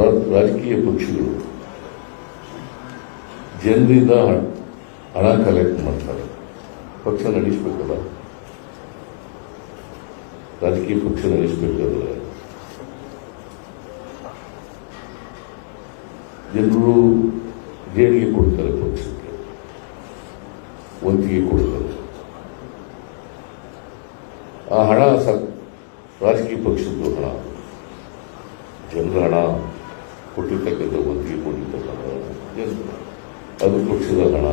ಪಕ್ಷಗಳು ಜನರಿಂದ ಹಣ ಕಲೆಕ್ಟ್ ಮಾಡ್ತಾರೆ. ಪಕ್ಷ ನಡೆಸಬೇಕಲ್ಲ? ರಾಜಕೀಯ ಪಕ್ಷ ನಡೆಸಬೇಕಾದ್ರೆ ಜನರು ದೇಣಿಗೆ ಕೊಡ್ತಾರೆ ಪಕ್ಷಕ್ಕೆ. ವಂತಿಗೆ ಕೊಡ್ತಾರೆ. ಆ ಹಣ ರಾಜಕೀಯ ಪಕ್ಷದ್ದು ಹಣ. ಜನರ ಹಣ. ಕೊಟ್ಟಿರ್ತಕ್ಕಂಥ ವಂತಿಗೆ ಕೊಟ್ಟಿರ್ತಕ್ಕಂಥ ಅದು ಪಕ್ಷದ ಹಣ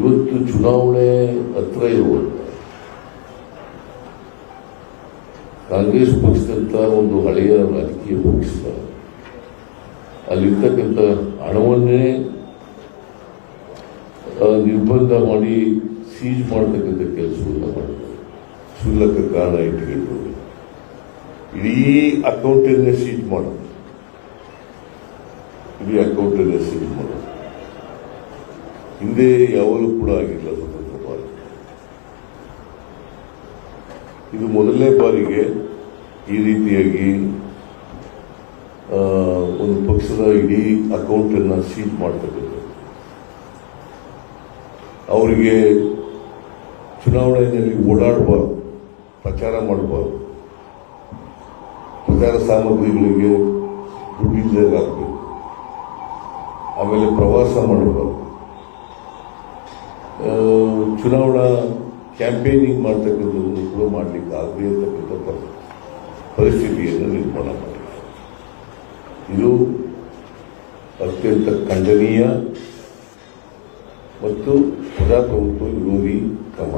ಇವತ್ತು ಚುನಾವಣೆ ಹತ್ರ ಇರುವಂತ ಕಾಂಗ್ರೆಸ್ ಪಕ್ಷದಂತ ಒಂದು ಹಳೆಯ ರಾಜಕೀಯ ಪಕ್ಷ ಅಲ್ಲಿರ್ತಕ್ಕಂಥ ಹಣವನ್ನೇ ನಿರ್ಬಂಧ ಮಾಡಿ ಸೀಜ್ ಮಾಡತಕ್ಕಂಥ ಕೆಲಸವನ್ನು ಮಾಡ್ತಾರೆ. ಕ್ಷುಲ್ಲಕ ಕಾರಣ ಇಟ್ಕೊಂಡು. ಇಡೀ ಅಕೌಂಟನ್ನೇ ಸೀಟ್ ಮಾಡೋದು ಇಡೀ ಅಕೌಂಟನ್ನೇ ಸೀಟ್ ಮಾಡೋದು ಹಿಂದೆ ಯಾವಾಗಲೂ ಕೂಡ ಆಗಿಲ್ಲ ಸ್ವತಂತ್ರ ಭಾರತ ಇದು ಮೊದಲನೇ ಬಾರಿಗೆ ಈ ರೀತಿಯಾಗಿ ಒಂದು ಪಕ್ಷದ ಇಡೀ ಅಕೌಂಟನ್ನು ಸೀಟ್ ಮಾಡ್ತಕ್ಕಂಥದ್ದು. ಅವರಿಗೆ ಚುನಾವಣೆಯಲ್ಲಿ ಓಡಾಡಬಾರ್ದು, ಪ್ರಚಾರ ಮಾಡಬಾರ್ದು. ಪ್ರಚಾರ ಸಾಮಗ್ರಿಗಳಿಗೆ ದುಡ್ಡಿಲ್ಲದೆ ಆಗಬೇಕು ಆಮೇಲೆ ಪ್ರವಾಸ ಮಾಡಬಾರ್ದು ಚುನಾವಣಾ ಕ್ಯಾಂಪೇನಿಂಗ್ ಮಾಡ್ತಕ್ಕಂಥದ್ದು ಕೂಡ ಮಾಡಲಿಕ್ಕೆ ಆಗದೆ ಇರತಕ್ಕಂಥ ಪರಿ- ಪರಿಸ್ಥಿತಿಯನ್ನು ನಿರ್ಮಾಣ ಮಾಡಿ ಇದು ಅತ್ಯಂತ ಖಂಡನೀಯ ಮತ್ತು ಪ್ರಜಾಪ್ರಭುತ್ವ ವಿರೋಧಿ ಕ್ರಮ.